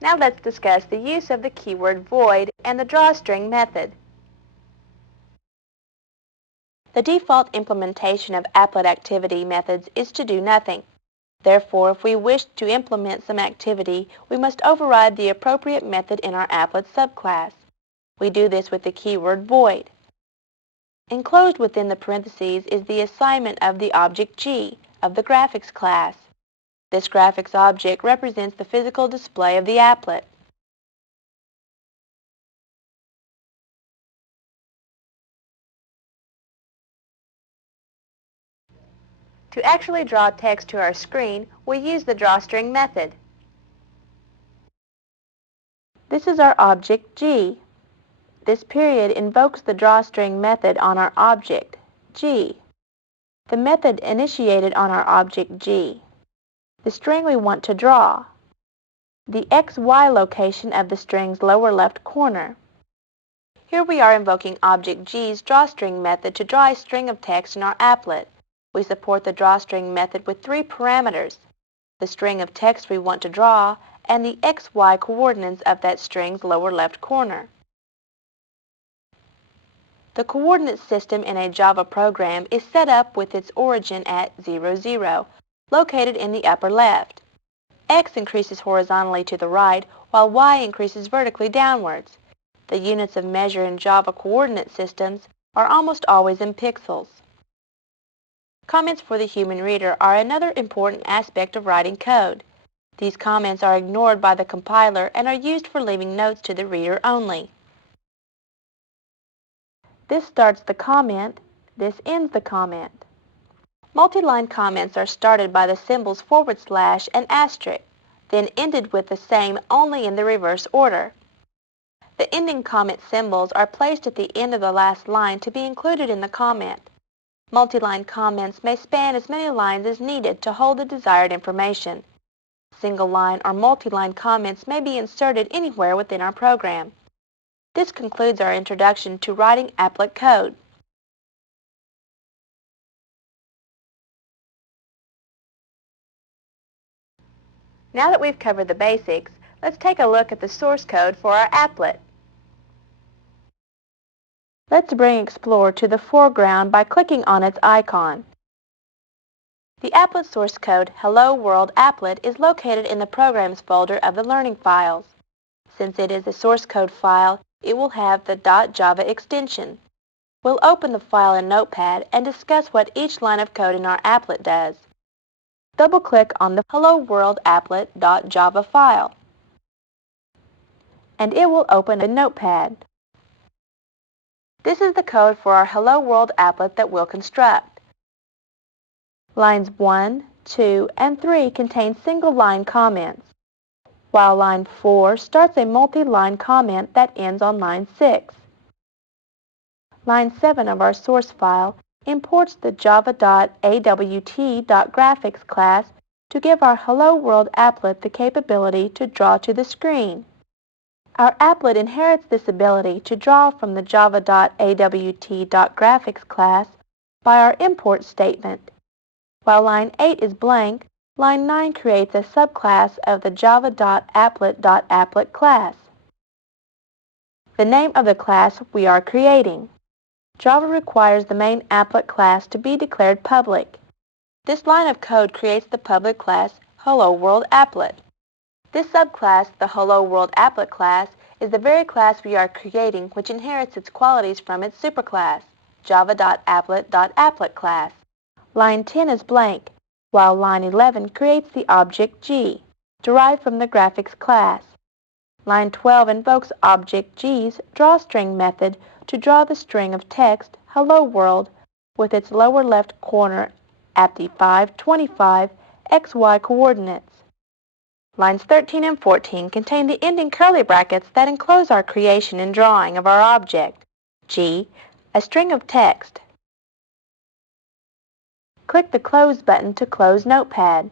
Now let's discuss the use of the keyword void and the DrawString method. The default implementation of applet activity methods is to do nothing. Therefore, if we wish to implement some activity, we must override the appropriate method in our applet subclass. We do this with the keyword void. Enclosed within the parentheses is the assignment of the object G of the graphics class. This graphics object represents the physical display of the applet. To actually draw text to our screen, we use the DrawString method. This is our object G. This period invokes the DrawString method on our object, G. The method initiated on our object G. The string we want to draw. The XY location of the string's lower left corner. Here we are invoking object G's DrawString method to draw a string of text in our applet. We support the DrawString method with 3 parameters: the string of text we want to draw and the XY coordinates of that string's lower left corner. The coordinate system in a Java program is set up with its origin at 0, 0, located in the upper left. X increases horizontally to the right, while Y increases vertically downwards. The units of measure in Java coordinate systems are almost always in pixels. Comments for the human reader are another important aspect of writing code. These comments are ignored by the compiler and are used for leaving notes to the reader only. This starts the comment, this ends the comment. Multi-line comments are started by the symbols / and asterisk, then ended with the same only in the reverse order. The ending comment symbols are placed at the end of the last line to be included in the comment. Multi-line comments may span as many lines as needed to hold the desired information. Single-line or multi-line comments may be inserted anywhere within our program. This concludes our introduction to writing applet code. Now that we've covered the basics, let's take a look at the source code for our applet. Let's bring Explorer to the foreground by clicking on its icon. The applet source code Hello World Applet is located in the Programs folder of the Learning files. Since it is a source code file, it will have the .java extension. We'll open the file in Notepad and discuss what each line of code in our applet does. Double-click on the Hello World Applet.java file, and it will open in Notepad. This is the code for our Hello World Applet that we'll construct. Lines 1, 2, and 3 contain single-line comments, while line 4 starts a multi-line comment that ends on line 6. Line 7 of our source file imports the java.awt.graphics class to give our Hello World applet the capability to draw to the screen. Our applet inherits this ability to draw from the java.awt.graphics class by our import statement. While line 8 is blank, line 9 creates a subclass of the java.applet.applet class. The name of the class we are creating. Java requires the main applet class to be declared public. This line of code creates the public class Hello World Applet. This subclass, the Hello World Applet class, is the very class we are creating, which inherits its qualities from its superclass, java.applet.applet class. Line 10 is blank, while line 11 creates the object G, derived from the graphics class. Line 12 invokes object G's DrawString method to draw the string of text Hello World with its lower left corner at the 5, 25 XY coordinates. Lines 13 and 14 contain the ending curly brackets that enclose our creation and drawing of our object, G, a string of text. Click the Close button to close Notepad.